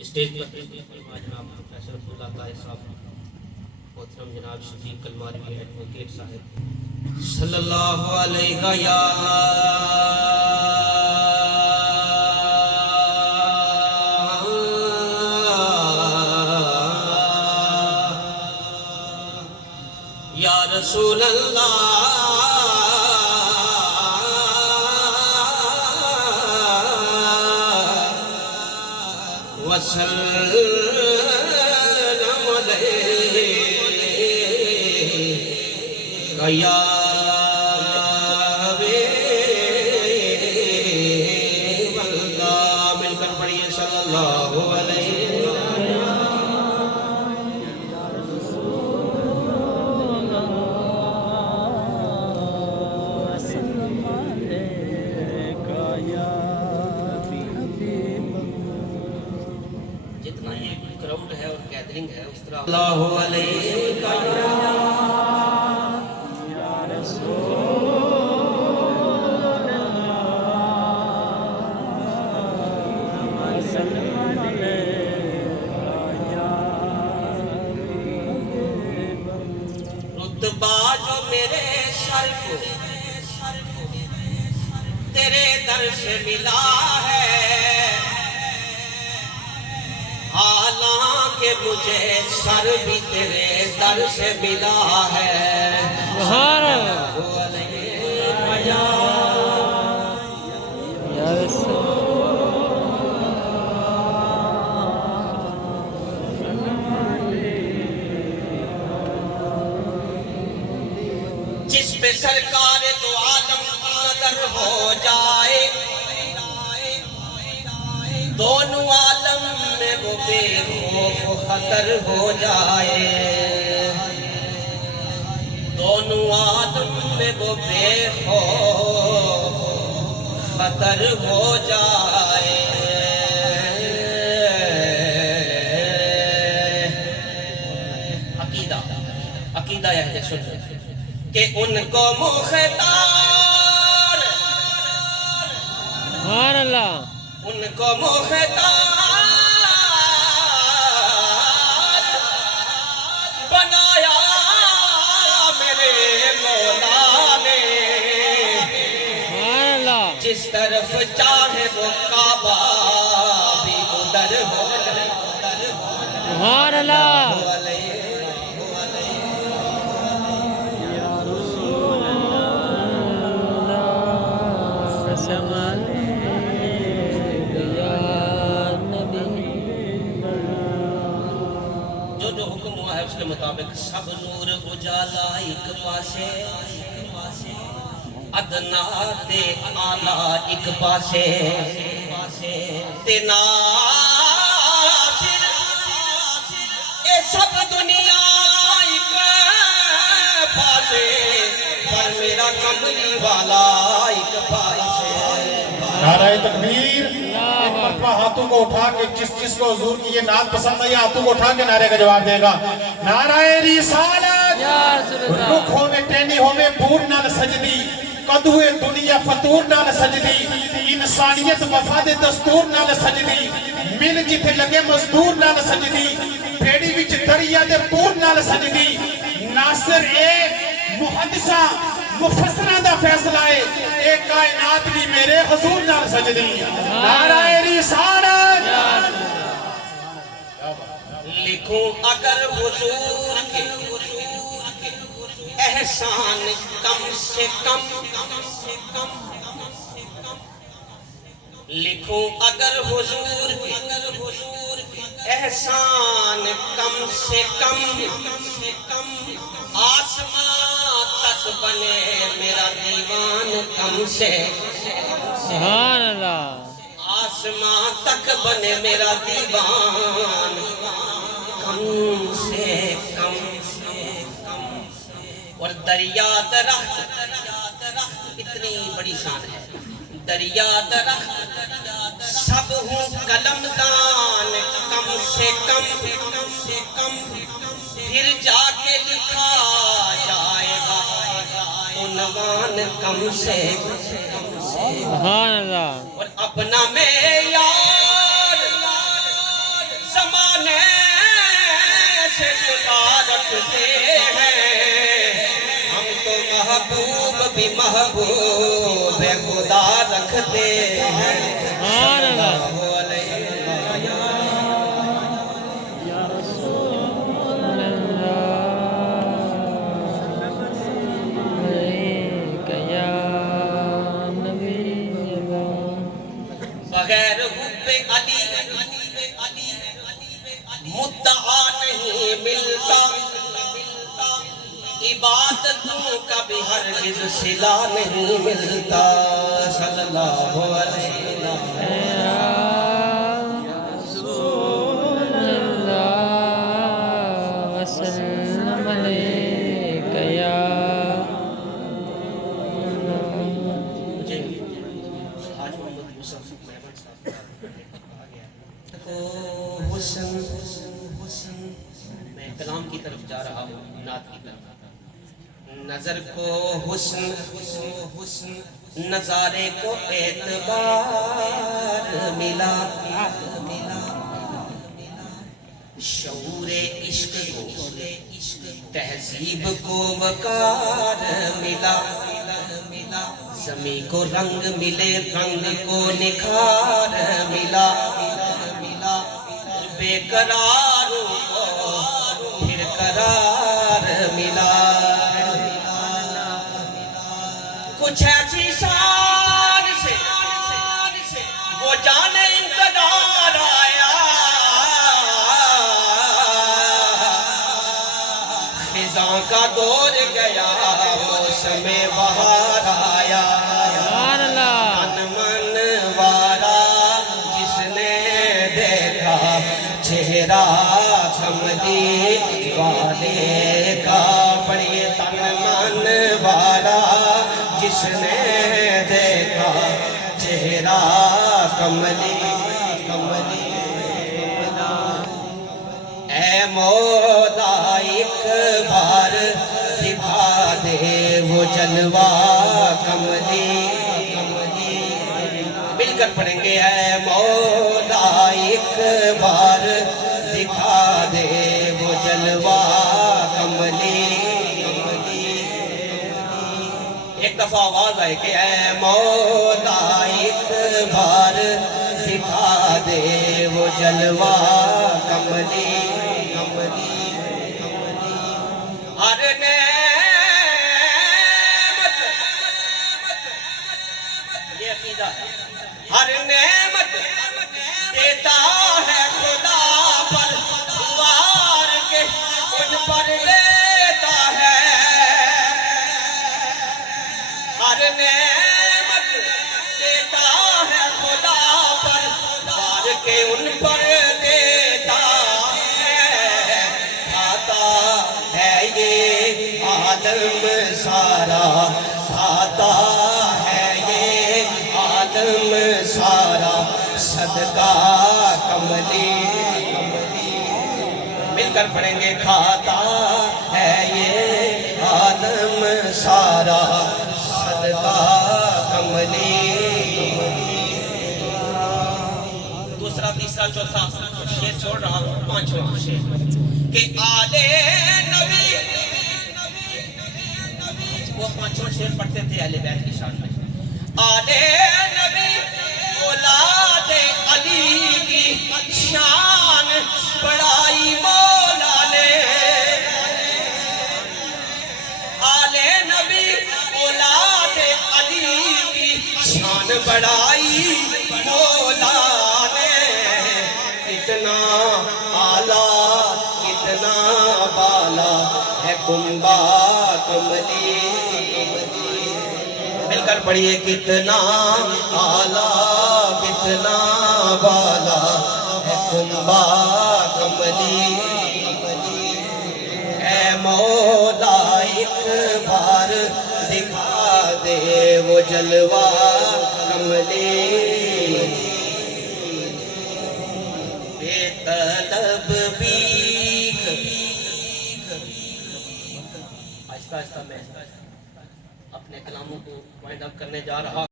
Stage پر جناب professor عبداللہ طاہر صاحب، محترم جناب شفیق کلماروی ایڈوکیٹ صاحب، صلی اللہ علیہ یا رسول اللہ وسلم علیہ یا حبیب اللہ، مل کر پڑھیے صلی اللہ علیہ ہے اس طرح اللہ علیہ یا رسول اللہ سلام رتبہ جو میرے سر کو تیرے در سے ملا ہے، حالانکہ مجھے سر بھی تیرے در سے ملا ہے۔ یا جس پہ سرکار دو عالم کی نظر ہو جائے، دونوں عالم میں وہ بے خوف خطر ہو جائے، دونوں عالم میں وہ بے خوف خطر ہو جائے۔ عقیدہ یہ ہے سن کہ ان کو مختار، سبحان اللہ، ان کو مختار بنایا میرے مولا نے، سبحان اللہ، جس طرف چاہے وہ کعبہ بھی ادھر ہو جائے۔ سبحان اللہ، جو حکم ہوا ہے اس کے مطابق سب نور اجالا ایک پاسے، ادنا تے آلہ ایک پاسے، تے ناصر اے سب دنیا ایک پاسے، پر میرا کملی والا ایک پاسے۔ نعرہ تکبیر، ایک مرتبہ ہاتھوں کو اٹھا کے جس کو حضور کی یہ نعت پسند ہے، یہ ہاتھوں کو اٹھا کے نعرے کا جواب دے گا۔ نعرہ رسالت، رکھوں میں ٹینی ہوں میں بور نال سجدی، قدوے دنیا فتور نال سجدی، انسانیت مفاد دستور نال سجدی، مل جتھے لگے مزدور نال سجدی، پیڑی وچ دریا دے پور نال سجدی، ناصر اے محدثہ مفسرہ دا فیصلہ ہے، ایک کائنات بھی میرے حضور نال سجدی۔ نعرہ رسالت، لکھوں اگر حضور کے احسان کم سے کم، لکھوں اگر حضور کے احسان کم سے کم، آسمان تک بنے میرا دیوان کم سے، سبحان اللہ، آسمان تک بنے میرا دیوان کم سے کم۔ اور دریا درخت، اتنی بڑی شان ہے، دریا درخت سب ہوں قلم دان کم سے کم، پھر جا کے لکھا جائے گا عنوان کم سے سبحان اللہ، اور اپنا معیار سے جدا رکھتے ہیں ہم تو محبوب بھی محبوب خدا رکھتے ہیں سبحان اللہ یا رسول اللہ یا نبی اللہ بغیر حب علی مدعا نہیں ملتا عبادتوں کا بھی ہرگز صلہ نہیں ملتا صلی اللہ علیہ وسلم یا رسول اللہ وسلم علیک یا مجھے حاج محمد یوسف محمد صاحب کہا گیا ہے حسن میں کلام کی طرف جا رہا ہوں نعت کی طرف نظر کو حسن نظارے کو اعتبار ملا شعور عشق کو تہذیب کو وقار ملا زمین کو رنگ ملے رنگ کو نکھار ملا بے قراروں کو پھر قرار ملا کچھ ایسی شان سے وہ جانے انتظار آیا خزاں کا دور گیا موسم بہار آیا سبحان اللہ من وارا جس نے دیکھا چہرہ کملی والے کا بڑی تن من وارا جس نے دیکھا چہرہ کملی اے مولا ایک بار دکھا دے وہ جلوہ کملی مل کر پڑھیں گے اے مولا ایک بار دکھا دے وہ جلوہ کملی ایک دفعہ آواز آئے کہ اے مولا ایک بار دکھا دے وہ جلوہ کملی ہر نعمت یہ عقیدہ ہے ہر نعمت دیتا ہے خدا پر وار کے ان پر لیتا ہے ہر نعمت دیتا ہے خدا پر وار کے ان پر دیتا ہے کھاتا ہے یہ عالم سارا کھاتا ہے یہ عالم سارا صدقہ کملی مل کر پڑھیں گے کھاتا ہے یہ عالم سارا صدقہ کملی دوسرا تیسرا چوتھا شیر چھوڑ رہا ہوں پانچواں شیر کہ آلے نبی وہ پانچواں شیر پڑھتے تھے اہل بیت کی شان میں آلے نبی اولاد علی کی شان بڑائی مولا نے آلے نبی اولاد علی کی شان بڑائی مولا نے کتنا اعلیٰ کتنا بالا ہے کنبہ کملی مل کر پڑھیے کتنا اعلیٰ کتنا بالا ہے کنبہ کملی اے مولا ایک بار دکھا دے وہ جلوہ کملی بے طلب بیک آہستہ آہستہ میں اپنے کلاموں کو وائنڈ اپ کرنے جا رہا